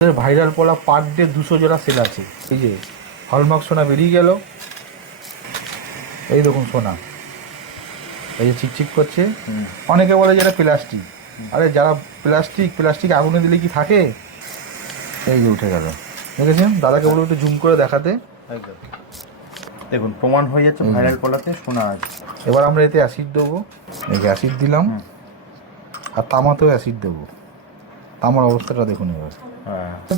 Viral পলা per day 200 জোড়া sell আছে। এই যে হলমার্ক সোনা বেরিয়ে গেল, এই দেখুন সোনা, এই যে চিকচিক করছে। অনেকে বলে যেটা প্লাস্টিক, আরে যারা প্লাস্টিক আগুনে দিলে কি থাকে? এই যে উঠে গেল, দেখেছেন? দাদাকে বলবো একটু জুম করে দেখাতে। দেখুন প্রমাণ হয়ে যাচ্ছে ভাইরাল পলাতে সোনা আছে। এবার আমরা এতে অ্যাসিড দেবো, এই অ্যাসিড দিলাম, আর তামাতেও অ্যাসিড দেবো। তামার অবস্থাটা দেখুন। এবার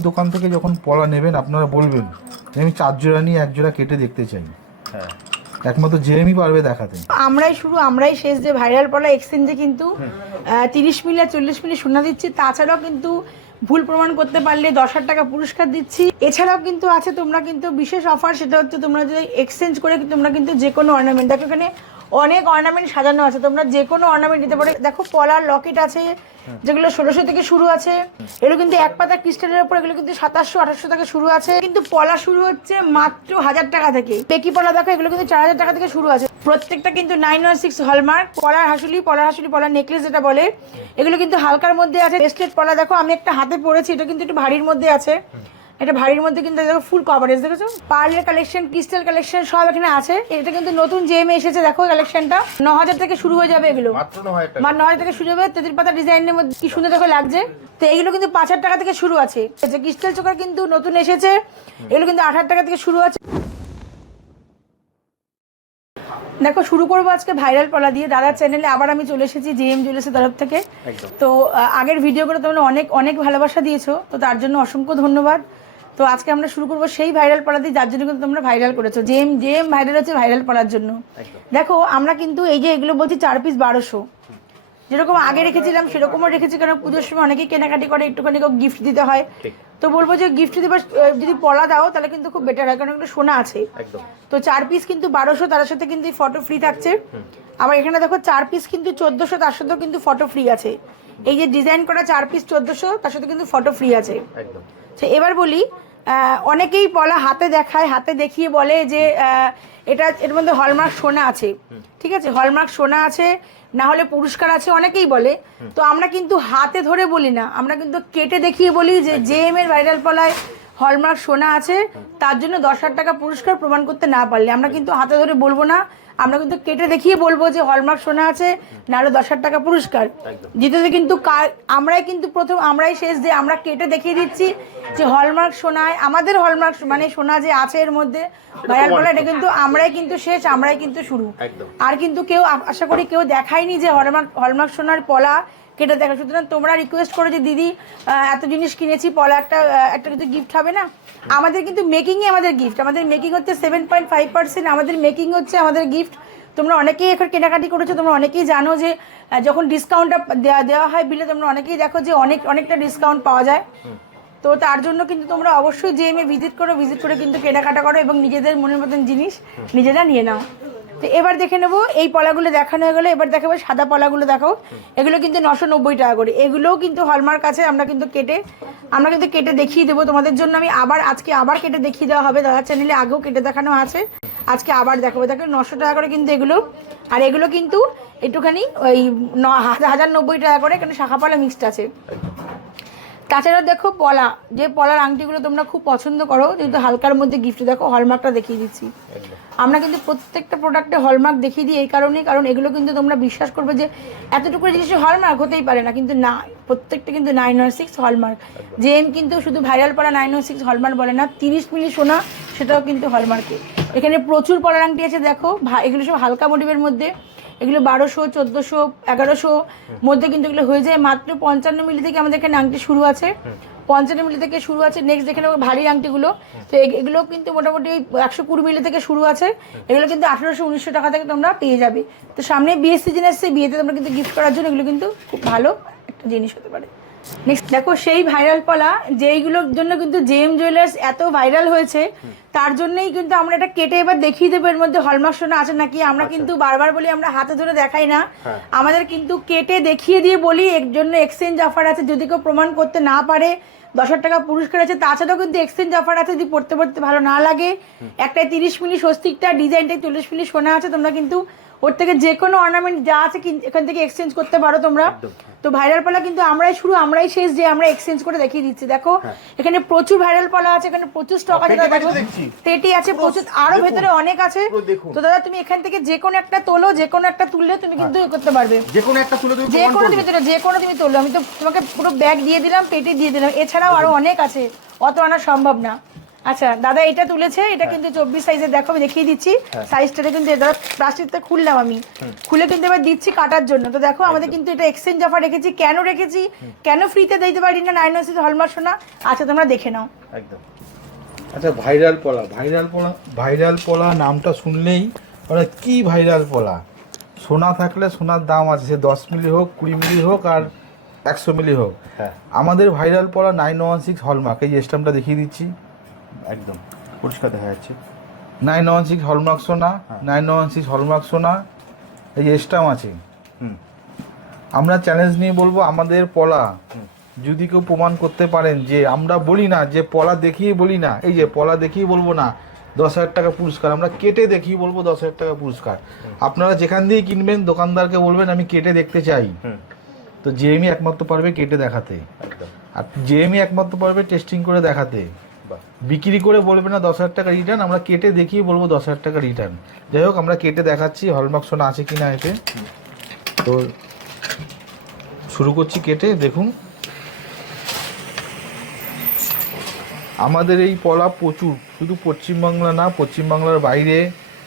দোকান থেকে যখন পলা নেবেন আপনারা বলবেন যে আমি 4 জোড়া নিয়ে 1 জোড়া কেটে দেখতে চাই। একমাত্র জেএমই পারবে দেখাতে। আমরাই শেষ যে ভাইরাল পলা এক্সচেঞ্জে কিন্তু 30 মিলি আর 40 মিলি সোনা দিচ্ছি। তাছাড়াও কিন্তু ভুল প্রমাণ করতে পারলে 10,000 টাকা পুরস্কার দিচ্ছি। এছাড়াও কিন্তু আছে তোমরা কিন্তু বিশেষ অফার, সেটা হচ্ছে তোমরা যদি এক্সচেঞ্জ করে তোমরা কিন্তু যে কোনো অর্নামেন্ট, দেখো এখানে অনেক অর্নামেন্ট সাজানো আছে, তোমরা যে কোনো অর্নামেন্ট নিতে পারো। দেখো পলার লকেট আছে যেগুলো 1600 থেকে শুরু আছে, এগুলো কিন্তু এক পাতা ক্রিস্টালের উপর, এগুলো কিন্তু 2700-2800 থেকে শুরু আছে। কিন্তু পলা শুরু হচ্ছে মাত্র 1000 টাকা থেকে। পেকি পলা দেখো এগুলো কিন্তু 4000 টাকা থেকে শুরু আছে। প্রত্যেকটা কিন্তু 916 হলমার্ক। পলার হাসুলি, পলার নেকলেস যেটা বলে, এগুলো কিন্তু হালকার মধ্যে আছে। ব্রেসলেট পলা দেখো আমি একটা হাতে পরেছি, এটা কিন্তু একটু ভারীর মধ্যে আছে। এটা ভারীর মধ্যে কিন্তু দেখো ফুল কভারেজ, দেখেছো? পার্লের কালেকশন, ক্রিস্টাল কালেকশন সব এখানে আছে। এটা কিন্তু নতুন জেমে এসেছে, দেখো কালেকশনটা 9000 থেকে শুরু হয়ে যাবে। এগুলো মাত্র 9000 টাকা, 9000 থেকে শুরু হবে। তেঁতুল পাতা ডিজাইনের মধ্যে কি সুন্দর দেখো লাগছে। তো এগুলো কিন্তু 5000 টাকা থেকে শুরু আছে। যে ক্রিস্টাল চোকার কিন্তু নতুন এসেছে, এগুলো কিন্তু 8000 টাকা থেকে শুরু আছে। দেখো শুরু করবো আজকে ভাইরাল পলা দিয়ে। দাদার চ্যানেলে আবার আমি চলে এসেছি জেএম জুয়েলার্সের তরফ থেকে। তো আগের ভিডিওগুলো তোমরা অনেক অনেক ভালোবাসা দিয়েছো, তো তার জন্য অসংখ্য ধন্যবাদ। তো আজকে আমরা শুরু করবো সেই ভাইরাল পলা দিয়ে যার জন্য কিন্তু তোমরা ভাইরাল করেছো। জেএম ভাইরাল হচ্ছে ভাইরাল পলার জন্য। দেখো আমরা কিন্তু এই যে এগুলো বলছি 4 পিস 1200, যেরকম আগে রেখেছিলাম সেরকমও রেখেছি, কারণ পুজোর সময় অনেকেই কেনাকাটি করে, একটুখানি গিফট দিতে হয়। তো বলবো যে গিফট দিবার যদি পলা দাও তাহলে কিন্তু খুব বেটার হয়, কারণ এগুলো সোনা আছে। তো 4 পিস কিন্তু 1200, তার সাথে কিন্তু ফটো ফ্রি থাকছে। আবার এখানে দেখো 4 পিস কিন্তু 1400, তার সাথেও কিন্তু ফটো ফ্রি আছে। এই যে ডিজাইন করা 4 পিস 1400, তার সাথে কিন্তু ফটো ফ্রি আছে। এবার বলি, অনেকেই পলা হাতে দেখায়, হাতে দেখিয়ে বলে যে এর মধ্যে হলমার্ক সোনা আছে। ঠিক আছে, হলমার্ক সোনা আছে, না হলে পুরস্কার আছে, অনেকেই বলে। তো আমরা কিন্তু হাতে ধরে বলি না, আমরা কিন্তু কেটে দেখিয়ে বলি যে জেএম এর ভাইরাল পলায় হলমার্ক সোনা আছে, তার জন্য 10,000 টাকা পুরস্কার প্রমাণ করতে না পারলে আমরা কিন্তু হাতে ধরে বলবো না, আমরা কিন্তু কেটে দেখিয়ে বলবো যে হলমার্ক সোনা আছে, নাহলে 10,000 টাকা পুরস্কার জিতেছে। কিন্তু আমরাই শেষ যে আমরা কেটে দেখিয়ে দিচ্ছি যে হলমার্ক সোনায় আমাদের হলমার্ক মানে সোনা যে আছে এর মধ্যে ভাইরাল পলা, এটা কিন্তু আমরাই কিন্তু শেষ, আমরাই কিন্তু শুরু। আর কিন্তু কেউ আশা করি কেউ দেখায়নি যে হলমার্ক সোনার পলা কেটে দেখা। সুতরাং তোমরা রিকোয়েস্ট করো যে দিদি এত জিনিস কিনেছি, পলা একটা কিন্তু গিফট হবে না? আমাদের কিন্তু মেকিংই আমাদের গিফট। আমাদের মেকিং হচ্ছে 7.5%, আমাদের মেকিং হচ্ছে আমাদের গিফট। তোমরা অনেকেই এখন কেনাকাটি করেছো, তোমরা অনেকেই জানো যে যখন ডিসকাউন্টটা দেওয়া হয় বিলে, তোমরা অনেকেই দেখো যে অনেকটা ডিসকাউন্ট পাওয়া যায়। তো তার জন্য কিন্তু তোমরা অবশ্যই জেএমএ ভিজিট করে কিন্তু কেনাকাটা করো এবং নিজেদের মনের মতন জিনিস নিজেরা নিয়ে নাও। তো এবার দেখে নেবো, এই পলাগুলো দেখানো হয়ে গেলো, এবার দেখাবো সাদা পলাগুলো। দেখো এগুলো কিন্তু 990 টাকা করে, এগুলোও কিন্তু হলমার্ক আছে। আমরা কিন্তু কেটে দেখিয়ে দেবো তোমাদের জন্য। আজকে আবার কেটে দেখিয়ে দেওয়া হবে, দাদার চ্যানেলে আগেও কেটে দেখানো আছে, আজকে আবার দেখাবো। দেখো 900 টাকা করে কিন্তু এগুলো, আর এগুলো কিন্তু একটুখানি ওই 1090 টাকা করে, এখানে শাখা পলা মিক্সড আছে। তাছাড়া দেখো পলার আংটিগুলো তোমরা খুব পছন্দ করো, যেহেতু হালকার মধ্যে গিফট, দেখো হলমার্কটা দেখিয়ে দিচ্ছি। আমরা কিন্তু প্রত্যেকটা প্রোডাক্টে হলমার্ক দেখিয়ে দিই এই কারণেই, কারণ এগুলো কিন্তু তোমরা বিশ্বাস করবে যে এতটুকু জিনিস হলমার্ক হতেই পারে না, কিন্তু না, প্রত্যেকটা কিন্তু 916 হলমার্ক। জেএম কিন্তু শুধু ভাইরাল পলা 916 হলমার্ক বলে না, 30 মিলি সোনা সেটাও কিন্তু হলমার্কে। এখানে প্রচুর পলার আংটি আছে। দেখো এগুলো সব হালকা মোটিভের মধ্যে, এগুলো 1200, 1400, 1100 মধ্যে কিন্তু এগুলো হয়ে যায়। মাত্র 55 মিলি থেকে আমাদের এখানে আংটি শুরু আছে, 55 মিলি থেকে শুরু আছে। নেক্সট দেখে নেবো ভারী আংটিগুলো। তো এগুলো কিন্তু মোটামুটি 120 মিলি থেকে শুরু আছে। এগুলো কিন্তু 1800-1900 টাকা থেকে তোমরা পেয়ে যাবে। তো সামনে বিয়ের সিজন আসছে, বিয়েতে তোমরা কিন্তু গিফট করার জন্য এগুলো কিন্তু খুব ভালো একটা জিনিস হতে পারে। নেক্সট দেখো সেই ভাইরাল পলা, যেইগুলোর জন্য কিন্তু জেএম জুয়েলার্স এত ভাইরাল হয়েছে, তার জন্যই কিন্তু আমরা এটা কেটে এবার দেখিয়ে দেবো এর মধ্যে হলমার্ক সোনা আছে নাকি। আমরা কিন্তু বারবার বলি আমরা হাতে ধরে দেখাই না, আমাদের কিন্তু কেটে দেখিয়ে দিয়ে বলি এর জন্য এক্সচেঞ্জ অফার আছে, যদি কেউ প্রমাণ করতে না পারে 10,000 টাকা পুরস্কার আছে। তাছাড়াও কিন্তু এক্সচেঞ্জ অফার আছে, যদি পড়তে ভালো না লাগে, একটাই 30 মিলি স্বস্তিকটা ডিজাইনটাই 40 মিলি সোনা আছে, তোমরা কিন্তু ওর থেকে যে কোনো অর্নামেন্ট যা আছে এখান থেকে এক্সচেঞ্জ করতে পারো তোমরা। তো ভাইরাল পলা কিন্তু আমরাই শেষ যে আমরা এক্সচেঞ্জ করে দেখিয়ে দিচ্ছি। দেখো এখানে প্রচুর ভাইরাল পলা আছে, এখানে প্রচুর স্টক আছে দাদা। দেখো তেটি আছে প্রচুর, আরো ভেতরে অনেক আছে। তো দাদা তুমি এখান থেকে যে কোনো একটা তোলো, যে কোনো একটা তুললে তুমি কিন্তু করতে পারবে। যে কোনো একটা তুলে তুমি যে কোনো তুমি তোলো, যে কোনো তুমি তোলো। আমি তো তোমাকে পুরো ব্যাগ দিয়ে দিলাম, পেটি দিয়ে দিলাম। এছাড়াও আরো অনেক আছে, অত আনা সম্ভব না। আচ্ছা দাদা এটা তুলেছে, এটা কিন্তু 24 সাইজের। দেখো আমি দেখিয়ে দিচ্ছি সাইজটাতে, কিন্তু দাদা প্লাস্টিকটা খুললাম আমি, খুলে কিন্তু এবার দিচ্ছি কাটার জন্য। তো দেখো আমাদের কিন্তু এটা এক্সচেঞ্জ অফার রেখেছি। কেন রেখেছি, কেন ফ্রিতে দিতে পারি না 916 হলমার্ক সোনা? আচ্ছা তোমরা দেখে নাও। একদম। আচ্ছা ভাইরাল পলা নামটা শুনলেই মানে কি ভাইরাল পলা? সোনা থাকলে সোনার দাম আছে, সে 10 মিলি হোক, 20 মিলি হোক, আর 100 মিলি হোক। আমাদের ভাইরাল পলা 916 হলমার্ক। এই স্ট্যাম্পটা দেখিয়ে দিচ্ছি, একদম পরিষ্কার দেখা যাচ্ছে। 916 হলমার্ক সোনা, 916 হলমার্ক সোনা। এই স্ট্যাম্প আছে। আমরা চ্যালেঞ্জ নিয়ে বলবো, আমাদের পলা যদি কেউ প্রমাণ করতে পারেন, যে আমরা বলি না যে পলা দেখিয়ে বলি না, এই যে পলা দেখিয়ে বলবো না 10,000 টাকা পুরস্কার, আমরা কেটে দেখিয়ে বলবো 10,000 টাকা পুরস্কার। আপনারা যেখান দিয়ে কিনবেন দোকানদারকে বলবেন আমি কেটে দেখতে চাই। তো জেএমই একমাত্র পারবে কেটে দেখাতে, আর জেএমই একমাত্র পারবে টেস্টিং করে দেখাতে। বিক্রি করে বলবে না 10,000 টাকা রিটার্ন, আমরা কেটে দেখিয়ে বলবো 10,000 টাকা রিটার্ন। যাই হোক আমরা কেটে দেখাচ্ছি হলমার্ক সোনা আছে কিনা এতে। তো শুরু করছি কেটে। দেখুন আমাদের এই পলা প্রচুর, শুধু পশ্চিমবাংলা না, পশ্চিমবাংলার বাইরে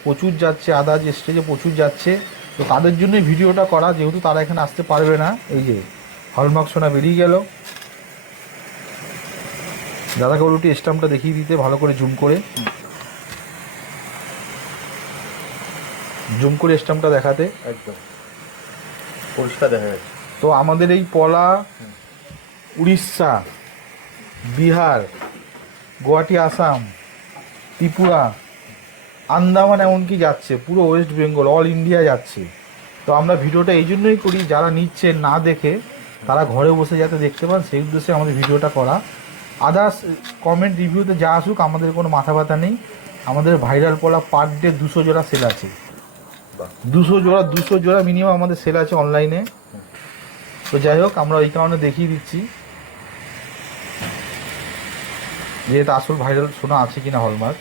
প্রচুর যাচ্ছে, আদার্স স্টেজে প্রচুর যাচ্ছে। তো তাদের জন্যই ভিডিওটা করা, যেহেতু তারা এখানে আসতে পারবে না। এই যে হলমার্ক সোনা বেরিয়ে গেল। দাদাকে বলো একটু স্ট্যাম্পটা দেখিয়ে দিতে ভালো করে জুম করে স্ট্যাম্পটা দেখাতে। একদম পরিষ্কার দেখা যাচ্ছে। তো আমাদের এই পলা উড়িষ্যা, বিহার, গুয়াহাটি, আসাম, ত্রিপুরা, আন্দামান এমনকি যাচ্ছে, পুরো ওয়েস্ট বেঙ্গল, অল ইন্ডিয়া যাচ্ছে। তো আমরা ভিডিওটা এই জন্যই করি, যারা নিচ্ছে না দেখে তারা ঘরে বসে যাতে দেখতে পান, সেই উদ্দেশ্যে আমাদের ভিডিওটা করা। আদার্স কমেন্ট রিভিউতে যা আসুক আমাদের কোনো মাথা ব্যথা নেই। আমাদের ভাইরাল পলা পার ডে 200 জোড়া সেল আছে। 200 জোড়া মিনিমাম আমাদের সেল আছে অনলাইনে। তো যাই হোক আমরা এই কারণে দেখিয়ে দিচ্ছি যে এটা আসল ভাইরাল সোনা আছে কিনা হলমার্ক।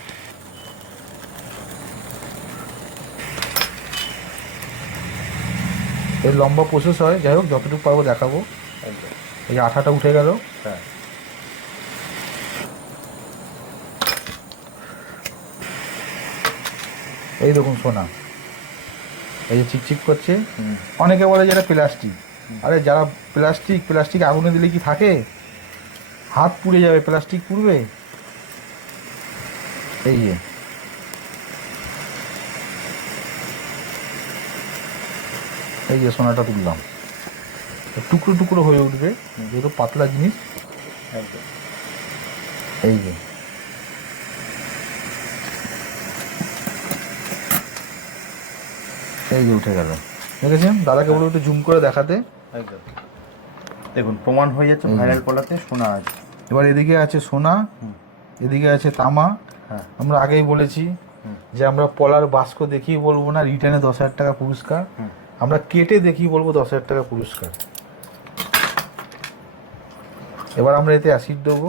এর লম্বা প্রসেস হয়, যাই হোক যতটুকু পারবো দেখাবো। এই আঠাটা উঠে গেল। এই দেখুন সোনা, এই যে চিকচিক করছে। অনেকে বলে যেটা প্লাস্টিক। আরে যারা প্লাস্টিক আগুনে দিলে কি থাকে? হাত পুড়ে যাবে, প্লাস্টিক পুড়বে। এই যে সোনাটা তুললাম, টুকরো টুকরো হয়ে উঠবে যেহেতু পাতলা জিনিস। এই যে উঠে গেল, দেখেছেন? দাদাকে বলে একটু জুম করে দেখাতে। দেখুন প্রমাণ হয়ে যাচ্ছে ভাইরাল পলাতে সোনা আছে। এবার এদিকে আছে সোনা, এদিকে আছে তামা। আমরা আগেই বলেছি যে আমরা পলার বাস্ক দেখিয়ে বলবো না রিটার্নে 10,000 টাকা পুরস্কার, আমরা কেটে দেখিয়ে বলবো 10,000 টাকা পুরস্কার। এবার আমরা এতে অ্যাসিড দেবো।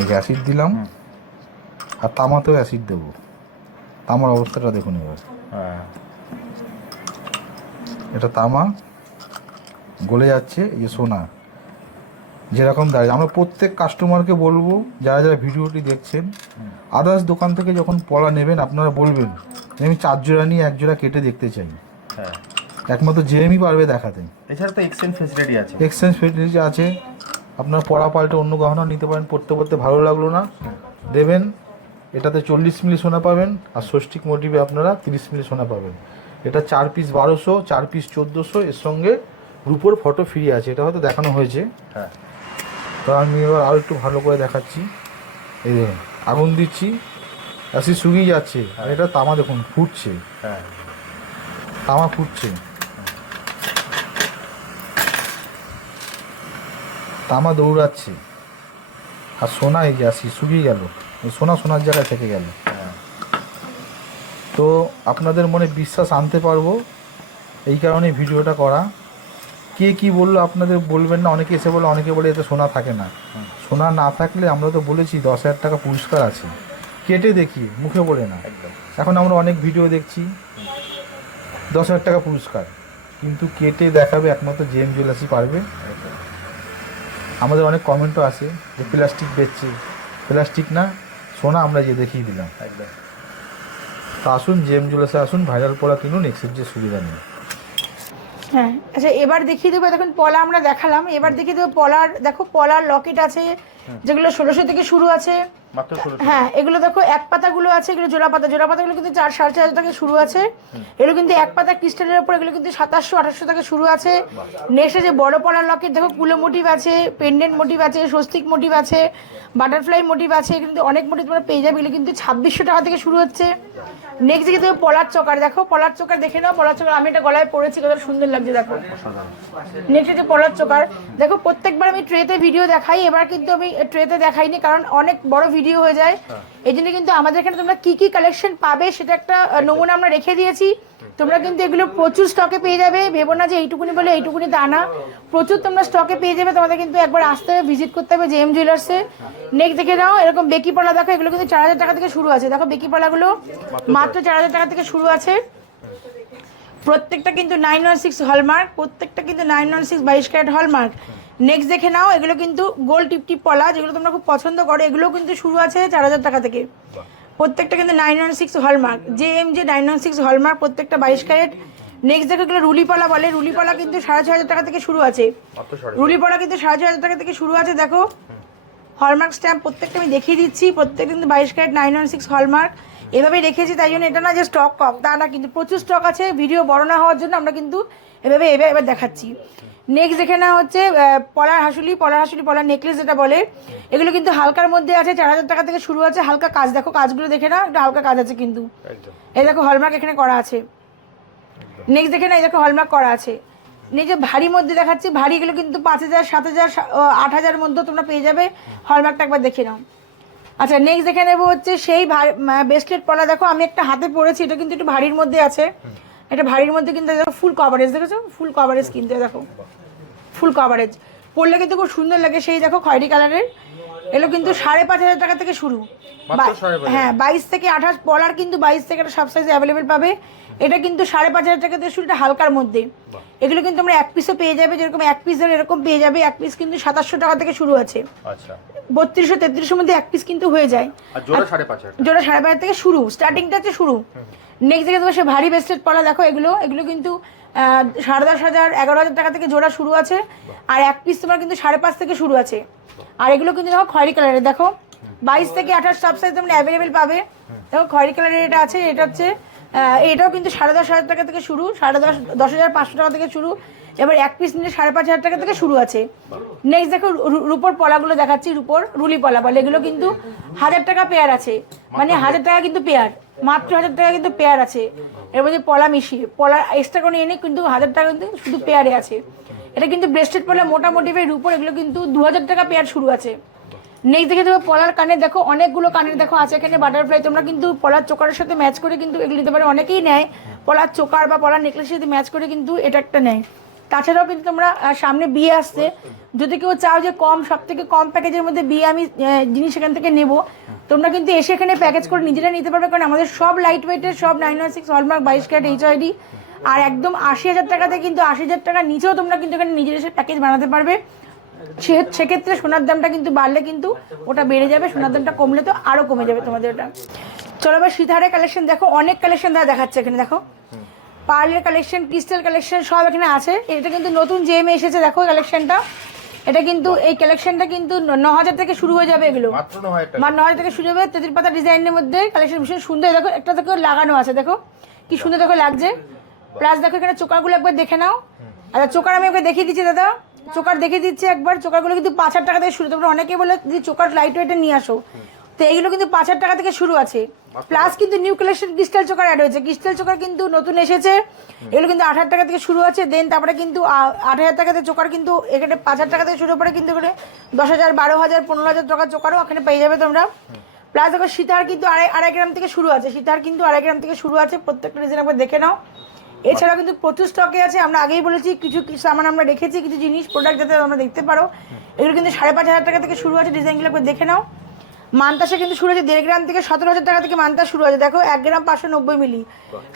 এই অ্যাসিড দিলাম, আর তামাতেও অ্যাসিড দেবো। তামার অবস্থাটা দেখুন এবার। এটা তামা গলে যাচ্ছে, এই যে সোনা যেরকম দাঁড়িয়ে। আমরা প্রত্যেক কাস্টমারকে বলবো, যারা যারা ভিডিওটি দেখছেন, আদার্স দোকান থেকে যখন পলা নেবেন আপনারা বলবেন আমি 4 জোড়া নিয়ে 1 জোড়া কেটে দেখতে চাই। একমাত্র জেএমই পারবে দেখাতে। এছাড়া তো এক্সচেঞ্জ ফেসিলিটি আছে। আপনার পরা পাল্টে অন্য গহনা নিতে পারেন, পড়তে ভালো লাগলো না দেবেন। এটাতে 40 মিলি সোনা পাবেন, আর ষষ্ঠিক মোটিভে আপনারা 30 মিলি সোনা পাবেন। এটা 4 পিস 1200, 4 পিস 1400, এর সঙ্গে রূপোর ফটো ফ্রি আছে। এটা হয়তো দেখানো হয়েছে। তো আমি এবার আরও একটু ভালো করে দেখাচ্ছি। এই দেখুন আগুন দিচ্ছি, অ্যাসিড শুকিয়ে যাচ্ছে, আর এটা তামা দেখুন ফুটছে। তামা ফুটছে। তামা দৌড়াচ্ছে, আর সোনা এই যে আসি শুকিয়ে গেল, সোনার জায়গায় থেকে গেল। তো আপনাদের মনে বিশ্বাস আনতে পারবো, এই কারণে ভিডিওটা করা। কে কি বললো আপনাদের বলবেন না, অনেকে এসে বলে, অনেকে বলে এতে সোনা থাকে না। সোনা না থাকলে আমরা তো বলেছি 10,000 টাকা পুরস্কার আছে, কেটে দেখি, মুখে বলে না। এখন আমরা অনেক ভিডিও দেখছি 10,000 টাকা পুরস্কার, কিন্তু কেটে দেখাবে একমাত্র জেএম জুয়েলার্সই পারবে। আমাদের অনেক কমেন্টও আসে যে প্লাস্টিক বেচছে, প্লাস্টিক না, সোনা আমরা যে দেখিয়ে দিলাম। তো আসুন জেএম জুয়েলার্সে আসুন, ভাইরাল পলা কিনুন, এক্সচেঞ্জের সুবিধা নেই। হ্যাঁ, আচ্ছা এবার দেখিয়ে দেবো। দেখুন পলা আমরা দেখালাম, এবার দেখিয়ে দেবো পলার। দেখো পলার লকেট আছে যেগুলো 1600 থেকে শুরু আছে। হ্যাঁ, এগুলো দেখো এক পাতাগুলো আছে, এগুলো জোড়া পাতাগুলো কিন্তু 4-4.5 থেকে শুরু আছে। এগুলো কিন্তু এক পাতা ক্রিস্টালের উপর, এগুলো কিন্তু 2700-2800 থেকে শুরু আছে। নেক্সট যে বড় পলার লকেট দেখো, কুলো মোটিভ আছে, পেন্ডেন্ট মোটিভ আছে, স্বস্তিক মোটিভ আছে, বাটারফ্লাই মোটিভ আছে, কিন্তু অনেক মোটিভ তোমরা পেয়ে যাবে। এগুলো কিন্তু 2600 টাকা থেকে শুরু হচ্ছে। নেক্সট দিকে তুমি পলার চকার দেখো, পলার চকার দেখে নাও। পলার চকার আমি এটা গলায় পরেছি, কত সুন্দর লাগছে দেখো। নেক্সট যে পলার চকার দেখো, প্রত্যেকবার আমি ট্রেতে ভিডিও দেখাই, এবার কিন্তু আমি ট্রেতে দেখাইনি কারণ অনেক বড় ভিডিও হয়ে যায়। এই জন্য কিন্তু আমাদের এখানে তোমরা কি কি কালেকশন পাবে সেটা একটা নমুনা আমরা রেখে দিয়েছি। তোমরা কিন্তু এগুলো প্রচুর স্টকে পেয়ে যাবে, ভেবো না যে এইটুকুনি বলে এইটুকুনি তা না, প্রচুর তোমরা স্টকে পেয়ে যাবে। তোমাদের কিন্তু একবার আসতে হবে, ভিজিট করতে হবে জেএম জুয়েলার্সে। নেক্সট দেখে নাও, এরকম বেকি পলা দেখো, এগুলো কিন্তু 4000 টাকা থেকে শুরু আছে। দেখো বেকি পলাগুলো মাত্র 4000 টাকা থেকে শুরু আছে। প্রত্যেকটা কিন্তু 916 হলমার্ক, প্রত্যেকটা কিন্তু 916 22 ক্যারেট হলমার্ক। নেক্সট দেখে নাও, এগুলো কিন্তু গোল টিপ পলা, যেগুলো তোমরা খুব পছন্দ করো, এগুলো কিন্তু শুরু আছে 4000 টাকা থেকে। প্রত্যেকটা কিন্তু 916 হলমার্ক, জেএমজে 916 হলমার্ক, প্রত্যেকটা 22 ক্যারেট। নেক্সট দেখো, এগুলো রুলিপালা বলে, রুলিপালা কিন্তু 6500 টাকা থেকে শুরু আছে। রুলিপালা কিন্তু 6500 টাকা থেকে শুরু আছে। দেখো হলমার্ক স্ট্যাম্প প্রত্যেকটা আমি দেখিয়ে দিচ্ছি, প্রত্যেকটা কিন্তু 22 ক্যারেট 916 হলমার্ক। এভাবেই রেখেছি, তাই জন্য এটা না যে স্টক কম তা না, কিন্তু প্রচুর স্টক আছে। ভিডিও বড় না হওয়ার জন্য আমরা কিন্তু এবার দেখাচ্ছি। নেক্সট দেখে নেওয়া হচ্ছে পলার হাসুলি, পলার নেকলেস যেটা বলে, এগুলো কিন্তু হালকার মধ্যে আছে, 4000 টাকা থেকে শুরু আছে। হালকা কাজ দেখো, কাজগুলো দেখে নাও, একটা হালকা কাজ আছে কিন্তু। এই দেখো হলমার্ক এখানে করা আছে। নেক্সট দেখে না, এই দেখো হলমার্ক করা আছে। নেক্সট যে ভারী মধ্যে দেখাচ্ছি, ভারী এগুলো কিন্তু 5000, 7000, 8000 মধ্যে তোমরা পেয়ে যাবে। হলমার্কটা একবার দেখে নাও। আচ্ছা নেক্সট দেখে নেবো হচ্ছে সেই ব্রেসলেট পলা। দেখো আমি একটা হাতে পরেছি, এটা কিন্তু একটু ভারীর মধ্যে আছে। এটা ভারীর মধ্যে কিন্তু দেখো ফুল কভারেজ, দেখেছো ফুল কভারেজ কিন্তু, দেখো ফুল কভারেজ পরলে কিন্তু খুব সুন্দর লাগে। সেই দেখো খয়েরি কালারের, এগুলো কিন্তু 5500 টাকা থেকে শুরু। হ্যাঁ 22 থেকে 28 পলার কিন্তু 22 থেকে এটা সব সাইজ অ্যাভেলেবেল পাবে। এটা কিন্তু 5500 টাকা থেকে শুরু, এটা হালকার মধ্যে। এগুলো কিন্তু আমরা এক পিসও পেয়ে যাবে, যেরকম এক পিস এরকম পেয়ে যাবে। এক পিস কিন্তু 2700 টাকা থেকে শুরু আছে। আচ্ছা 3200-3300 মধ্যে এক পিস কিন্তু হয়ে যায়। জোড়া 5,500 থেকে শুরু, স্টার্টিংটা হচ্ছে শুরু। নেক্সট দেখে দেবো সে ভারী ব্রেসলেট পলা। দেখো এগুলো কিন্তু 10,500, 11,000 টাকা থেকে জোড়া শুরু আছে। আর এক পিস তোমার কিন্তু 5,500 থেকে শুরু আছে। আর এগুলো কিন্তু দেখো খয়েরি কালারের, দেখো 22 থেকে 28 সব সাইজ তোমরা অ্যাভেলেবেল পাবে। দেখো খয়েরি কালারের এটা আছে, এটা হচ্ছে এটাও কিন্তু 10,500 টাকা থেকে শুরু, 10,500 টাকা থেকে শুরু। এবার এক পিস নিলে 5,500 টাকা থেকে শুরু আছে। নেক্সট দেখো রুপোর পলাগুলো দেখাচ্ছি, রুপোর রুলি পলা বলে, এগুলো কিন্তু 1000 টাকা পেয়ার আছে, মানে 1000 টাকা কিন্তু পেয়ার, মাত্র 1000 টাকা কিন্তু পেয়ার আছে। এর মধ্যে পলা মিশিয়ে, পলা এক্সট্রা করে এনে কিন্তু 1000 টাকা কিন্তু শুধু পেয়ারে আছে। এটা কিন্তু ব্রেসলেট পলা মোটামুটি রুপোর, এগুলো কিন্তু 2000 টাকা পেয়ার শুরু আছে। নেক্সট দেখে দেবো পলার কানের। দেখো অনেকগুলো কানের দেখো আছে এখানে, বাটারফ্লাই। তোমরা কিন্তু পলার চোকারের সাথে ম্যাচ করে কিন্তু এগুলো নিতে পারো, অনেকেই নেয় পলার চোকার বা পলার নেকলেসের সাথে ম্যাচ করে কিন্তু এটা একটা নেয়। তাছাড়াও কিন্তু তোমরা সামনে বিয়ে আসছে, যদি কেউ চাও যে সব থেকে কম প্যাকেজের মধ্যে বিয়ে আমি জিনিস এখান থেকে নেব, তোমরা কিন্তু এসে এখানে প্যাকেজ করে নিজেরা নিতে পারবে। কারণ আমাদের সব লাইট ওয়েটের, সব 916 হলমার্ক 22 ক্যারেট HID। আর একদম 80,000 টাকাতে কিন্তু 80,000 টাকার নিচেও তোমরা কিন্তু এখানে নিজের এসে প্যাকেজ বানাতে পারবে। সেক্ষেত্রে সোনার দামটা কিন্তু বাড়লে কিন্তু ওটা বেড়ে যাবে, সোনার দামটা কমলে তো আরও কমে যাবে তোমাদের ওটা। চলো এবার সীতাহারের কালেকশন দেখো, অনেক কালেকশন দেখাচ্ছে এখানে। দেখো পার্লের কালেকশন, ক্রিস্টাল কালেকশন সব এখানে আছে। এটা কিন্তু নতুন জেএমে এসেছে, দেখো কালেকশনটা। এটা কিন্তু এই কালেকশনটা কিন্তু 9,000 থেকে শুরু হয়ে যাবে। এগুলো মাত্র 9,000 থেকে শুরু হবে। তেতির পাতা ডিজাইনের মধ্যে কালেকশন ভীষণ সুন্দর। দেখো একটা দেখো লাগানো আছে, দেখো কি সুন্দর দেখো লাগছে। প্লাস দেখো এখানে চোকারগুলো একবার দেখে নাও। আচ্ছা চোকার আমি একবার দেখিয়ে দিচ্ছি দাদা, চোকার দেখে দিচ্ছে একবার। চোকারগুলো কিন্তু 5,000 টাকা থেকে শুরু। তোমরা অনেকে বলে যদি চোকার লাইট ওয়েটে নিয়ে আসো, তো এইগুলো কিন্তু 5,000 টাকা থেকে শুরু আছে। প্লাস কিন্তু new collection crystal choker add হয়েছে, ক্রিস্টাল চোকার কিন্তু নতুন এসেছে, এগুলো কিন্তু 8,000 টাকা থেকে শুরু আছে। দেন তারপরে কিন্তু 8,000 টাকাতে চোকার কিন্তু এখানে 5,000 টাকা থেকে শুরু করে কিন্তু এখানে 10,000, 12,000, 15,000 টাকার চোকারও এখানে পেয়ে যাবে তোমরা। প্লাস দেখো সীতাহার কিন্তু আড়াই গ্রাম থেকে শুরু আছে, সীতাহার কিন্তু 2.5 গ্রাম থেকে শুরু আছে, প্রত্যেকটা ডিজাইন একবার দেখে নাও। এছাড়াও কিন্তু প্রচুর স্টকে আছে, আমরা আগেই বলেছি কিছু সামান আমরা রেখেছি, কিছু জিনিস প্রোডাক্ট যাতে আমরা দেখতে পারো। এগুলো কিন্তু 5,500 টাকা থেকে শুরু আছে, ডিজাইনগুলো একবার দেখে নাও। মানতাসা কিন্তু শুরু আছে 1.5 গ্রাম থেকে, 17,000 টাকা থেকে মানতাস শুরু আছে। দেখো 1 গ্রাম 590 মিলি,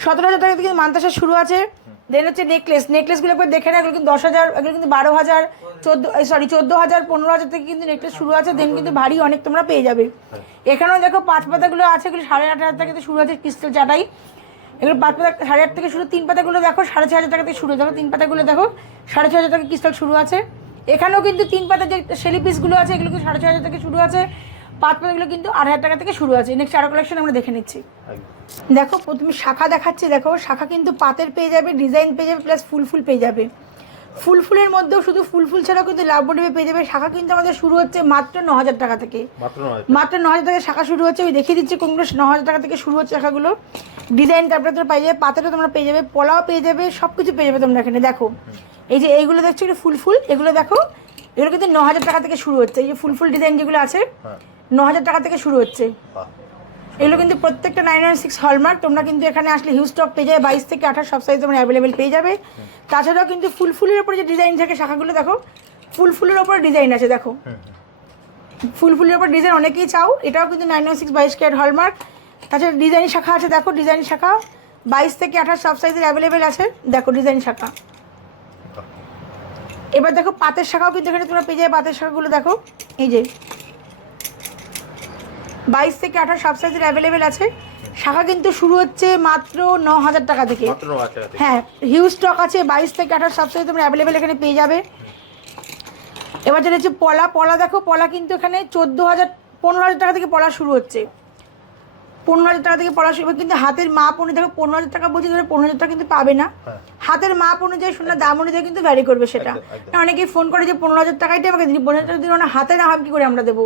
17,000 টাকা থেকে কিন্তু মানতাসা শুরু আছে। দেন হচ্ছে নেকলেসগুলো একবার দেখে না, এগুলো কিন্তু 10,000, এগুলো কিন্তু 12,000, 14,000, 15,000 থেকে কিন্তু নেকলেস শুরু আছে। দেন কিন্তু ভারী অনেক তোমরা পেয়ে যাবে। এখানেও দেখো 5 পাতাগুলো আছে, এগুলো 8,500 টাকা থেকে শুরু আছে, ক্রিস্টাল চাটাই। এগুলো 5 পাতা 8,500 থেকে শুরু, 3 পাতাগুলো দেখো 6,500 টাকা থেকে শুরু। দেখো 3 পাতাগুলো দেখো 6,500 টাকা ক্রিস্টাল শুরু আছে। এখানেও কিন্তু 3 পাতা যে শেলি পিসগুলো আছে এগুলো কিন্তু 6,500 থেকে শুরু আছে। 5 পাতাগুলো কিন্তু 8,000 টাকা থেকে শুরু আছে। নেক্সট আরো কালেকশন আমরা দেখে নিচ্ছি। দেখো প্রথমে শাখা দেখাচ্ছি, দেখো শাখা কিন্তু পাতের পেয়ে যাবে, ডিজাইন পেয়ে যাবে, প্লাস ফুল পেয়ে যাবে। ফুলের মধ্যেও শুধু ফুল ছাড়াও কিন্তু লাভ মোটিভে পেয়ে যাবে। শাখা কিন্তু আমাদের শুরু হচ্ছে মাত্র 9,000 টাকা থেকে, মাত্র 9,000 টাকা শাখা শুরু হচ্ছে। ওই দেখিয়ে দিচ্ছি কোনগুলো 9,000 টাকা থেকে শুরু হচ্ছে শাখাগুলো। ডিজাইন তারপরে তোমরা পেয়ে যাবে, পাতাটা তোমরা পেয়ে যাবে, পলাও পেয়ে যাবে, সব কিছু পেয়ে যাবে তোমরা এখানে। দেখো এই যে এইগুলো দেখছো এটা ফুল, এগুলো দেখো এগুলো কিন্তু 9,000 টাকা থেকে শুরু হচ্ছে। এই যে ফুল ডিজাইন যেগুলো আছে 9,000 টাকা থেকে শুরু হচ্ছে। এগুলো কিন্তু প্রত্যেকটা 916 হলমার্ক। তোমরা কিন্তু এখানে আসলে হিউজ স্টক পেয়ে যাবে, 22 থেকে 28 সব সাইজ তোমরা অ্যাভেলেবেল পেয়ে যাবে। তাছাড়াও কিন্তু ফুলের ওপরে যে ডিজাইন থাকে শাখাগুলো দেখো, ফুলের ওপরে ডিজাইন আছে। দেখো ফুলের ওপর ডিজাইন অনেকেই চাও, এটাও কিন্তু 916 22 ক্যারেট হলমার্ক। তাছাড়া ডিজাইন শাখা আছে, দেখো ডিজাইন শাখা 22 থেকে 28 সব সাইজের অ্যাভেলেবেল আছে। দেখো ডিজাইন শাখা। এবার দেখো পাতের শাখাও কিন্তু এখানে তোমরা পেয়ে যাবে। পাতের শাখাগুলো দেখো এই যে 22 থেকে 28 সব সাইজের অ্যাভেলেবেল আছে। শাখা কিন্তু শুরু হচ্ছে মাত্র 9,000 টাকা থেকে। হ্যাঁ হিউজ স্টক আছে, 22 থেকে 28 সব সাইজ তোমরা অ্যাভেলেবেল এখানে পেয়ে যাবে। এবার যেটা হচ্ছে পলা দেখো, পলা কিন্তু এখানে 14,000, 15,000 টাকা থেকে পলা শুরু হচ্ছে। 15,000 টাকা থেকে পলা শুরু, কিন্তু হাতের মাপ অনুযায়ী দেখো 15,000 টাকা বলছি, ধরো 15,000 টাকা কিন্তু পাবে না। হাতের মাপ অনুযায়ী সোনার দাম অনুযায়ী কিন্তু ভ্যারি করবে সেটা। অনেকেই ফোন করে যে 15,000 টাকাইটা আমাকে দিন, 15,000 টাকা দিন, হাতে না হয় কী করে আমরা দেবো।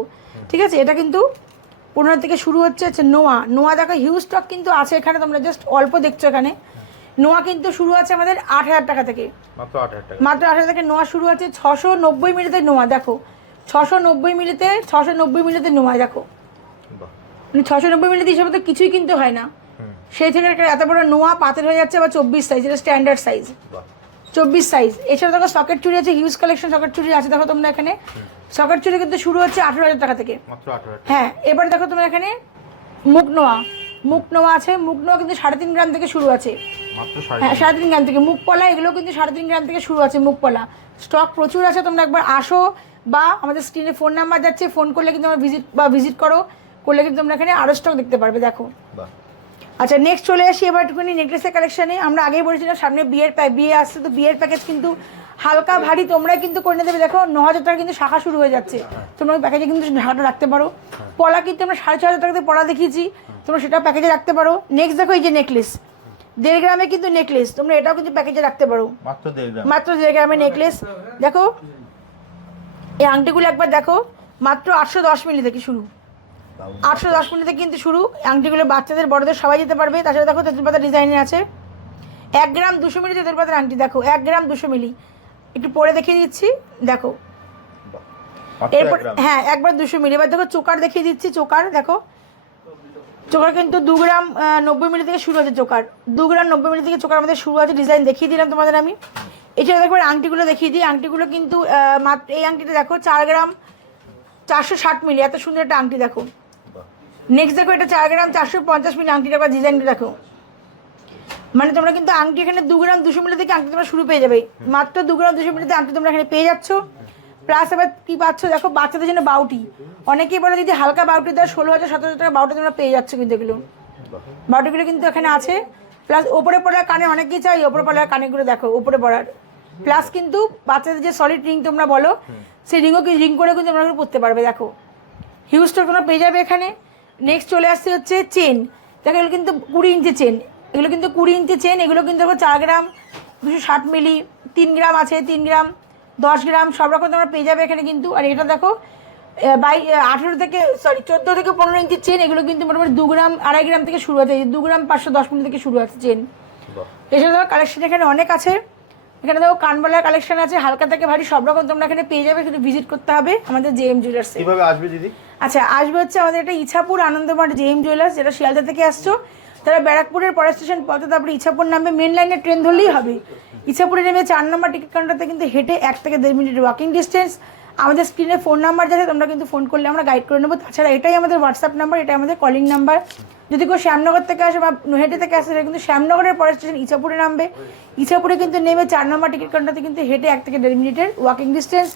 ঠিক আছে, এটা কিন্তু 15 থেকে শুরু হচ্ছে। নোয়া দেখো হিউজ স্টক কিন্তু আছে এখানে, তোমরা জাস্ট অল্প দেখছো এখানে। নোয়া কিন্তু শুরু আছে আমাদের 8,000 টাকা থেকে, মাত্র 8,000 থেকে নোয়া শুরু আছে। 690 মিলিতে নোয়া দেখো, 690 মিলিতে নোয়া দেখো, মানে 690 মিলিতে হিসাবে তো কিছুই কিন্তু হয় না। সেই থেকে একটা এত বড় নোয়া পাতের হয়ে যাচ্ছে আবার 24 সাইজ, এটা স্ট্যান্ডার্ড সাইজ 24 সাইজ। এছাড়া দেখো সকেট চুড়ি আছে, হিউজ কালেকশন সকেট চুড়ি আছে। দেখো তোমরা এখানে সকেট চুড়ি কিন্তু শুরু হচ্ছে 18,000 টাকা থেকে। হ্যাঁ এবার দেখো তোমরা এখানে মুখ নোয়া আছে। মুখ নোয়া কিন্তু 3.5 গ্রাম থেকে শুরু আছে। হ্যাঁ 3.5 গ্রাম থেকে। মুখ পলা এগুলো কিন্তু 3.5 গ্রাম থেকে শুরু আছে। মুখ পলা স্টক প্রচুর আছে, তোমরা একবার আসো বা আমাদের স্ক্রিনে ফোন নাম্বার যাচ্ছে, ফোন করলে কিন্তু তোমরা ভিজিট করলে কিন্তু তোমরা এখানে আরও স্টক দেখতে পারবে। দেখো আচ্ছা নেক্সট চলে আসি এবার একটুখানি নেকলেসের কালেকশানে। আমরা আগেই বলেছিলাম সামনে বিয়ে আসছে, তো বিয়ের প্যাকেজ কিন্তু হালকা ভারী তোমরাই কিন্তু করে নিয়ে দেবে। দেখো 9,000 টাকা কিন্তু শাখা শুরু হয়ে যাচ্ছে, তোমরা ওই প্যাকেজে কিন্তু ঢাকাটা রাখতে পারো। পলা কিন্তু আমরা 6,500 টাকাতে পলা দেখিয়েছি, তোমরা সেটাও প্যাকেজে রাখতে পারো। নেক্সট দেখো এই যে নেকলেস 1.5 গ্রামে কিন্তু নেকলেস, তোমরা এটাও কিন্তু প্যাকেজে রাখতে পারো, মাত্র 1.5 গ্রামের নেকলেস। দেখো এই আংটিগুলো একবার দেখো, মাত্র 810 মিলি থেকে শুরু, 810 মিলি থেকে কিন্তু শুরু। আংটিগুলো বাচ্চাদের বড়দের সবাই যেতে পারবে। তাছাড়া দেখো তেঁতুল পাতা ডিজাইনের আছে। 1 গ্রাম 200 মিলি তেঁতুল পাতার আংটি দেখো, 1 গ্রাম 200 মিলি। একটু পরে দেখিয়ে দিচ্ছি দেখো, এরপর হ্যাঁ একবার 200 মিলি। এবার দেখো চোকার দেখিয়ে দিচ্ছি। চোকার দেখো, চোকার কিন্তু 2 গ্রাম 90 মিলি থেকে শুরু আছে। চোকার 2 গ্রাম 90 মিলি থেকে চোকার আমাদের শুরু আছে। ডিজাইন দেখিয়ে দিলাম তোমাদের আমি। এছাড়া দেখো আংটিগুলো দেখিয়ে দিই। আংটিগুলো কিন্তু মাত্র এই আংটিটা দেখো 4 গ্রাম 460 মিলি, এত সুন্দর একটা আংটি দেখো। নেক্সট দেখো এটা 4 গ্রাম 450 মিলি আংটিটা বা ডিজাইনটা দেখো। মানে তোমরা কিন্তু আংটি এখানে 2 গ্রাম 200 মিলি থেকে আংটি তোমরা শুরু পেয়ে যাবে, মাত্র 2 গ্রাম 200 মিলিতে আংটি তোমরা এখানে পেয়ে যাচ্ছ। প্লাস এবার কী পাচ্ছ দেখো, বাচ্চাদের জন্য বাউটি। অনেকেই বলে যদি হালকা বাউটি দেয় 16,000 17,000 টাকা বাউটি তোমরা পেয়ে যাচ্ছ, কিন্তু এগুলো বাউটিগুলো কিন্তু এখানে আছে। প্লাস ওপরে পড়ার কানে অনেকেই চাই, ওপরে পড়ার কানেগুলো দেখো ওপরে পড়ার। প্লাস কিন্তু বাচ্চাদের যে সলিড রিং তোমরা বলো, সেই রিং করে কিন্তু তোমরা পড়তে পারবে। দেখো হিউজ স্টক তোমরা পেয়ে যাবে এখানে। নেক্সট চলে আসছে হচ্ছে চেন। দেখো এগুলো কিন্তু 20 ইঞ্চি চেন, এগুলো কিন্তু 20 ইঞ্চি চেন। এগুলো কিন্তু 4 গ্রাম 260 মিলি, 3 গ্রাম আছে, 3 গ্রাম 10 গ্রাম সব রকম তোমরা পেয়ে যাবে এখানে কিন্তু। আর এটা দেখো বাই 18 থেকে 14 থেকে 15 ইঞ্চির চেন, এগুলো কিন্তু মোটামুটি 2 গ্রাম 2.5 গ্রাম থেকে শুরু আছে, 2 গ্রাম 510 মিলি থেকে শুরু আছে চেন। এছাড়া দেখো কালেকশন এখানে অনেক আছে, এখানে দেখো কানবালার কালেকশন আছে, হালকা থেকে ভারী সব রকম তোমরা এখানে পেয়ে যাবে, শুধু ভিজিট করতে হবে আমাদের জেএম জুয়েলার্সে। কিভাবে আসবে দিদি? আচ্ছা, আসবে হচ্ছে আমাদের এটা ইছাপুর আনন্দমার্ট জেএম জুয়েলার্স, যেটা শিয়ালদা থেকে আসছো তারা ব্যারাকপুরের পরের স্টেশন পথে তারপরে ইছাপুর নামবে, মেন লাইনে ট্রেন ধরলেই হবে। ইছাপুরে নেমে 4 নম্বর টিকিট কাউন্টারতে কিন্তু হেঁটে 1 থেকে 1.5 মিনিটের ওয়াকিং ডিস্টেন্স। আমাদের স্ক্রিনে ফোন নাম্বার যাচ্ছে, তোমরা কিন্তু ফোন করলে আমরা গাইড করে নেবো। তাছাড়া এটাই আমাদের হোয়াটসঅ্যাপ নাম্বার, এটা আমাদের কলিং নাম্বার। যদি কেউ শ্যামনগর থেকে আসে বা নৈহাটি থেকে আসে, সেটা কিন্তু শ্যামনগরের পরের স্টেশন ইছাপুরে নামবে। ইছাপুরে কিন্তু নেমে 4 নম্বর টিকিট কাউন্টারতে কিন্তু হেঁটে 1 থেকে 1.5 মিনিটের ওয়াকিং ডিস্টেন্স।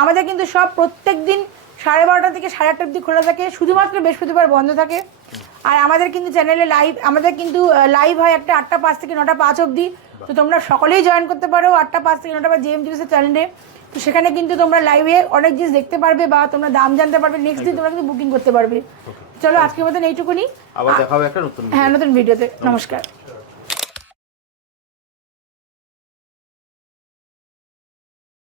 আমাদের কিন্তু সব প্রত্যেক দিন 12:30 থেকে 8:30 অবধি খোলা থাকে, শুধুমাত্র বৃহস্পতিবার বন্ধ থাকে। আর আমাদের কিন্তু চ্যানেলে লাইভ হয় একটা 8টা 5 থেকে 9টা 5 অবধি। তো তোমরা সকলেই জয়েন করতে পারো 8টা 5 থেকে 9টা বা জেএম জুয়েলার্সের চ্যানেলে। তো সেখানে কিন্তু তোমরা লাইভে অনেক জিনিস দেখতে পারবে বা তোমরা দাম জানতে পারবে, নেক্সট দিন তোমরা কিন্তু বুকিং করতে পারবে। চলো আজকের মতন এইটুকুনি, আবার দেখা হবে একটা নতুন হ্যাঁ নতুন ভিডিওতে। নমস্কার।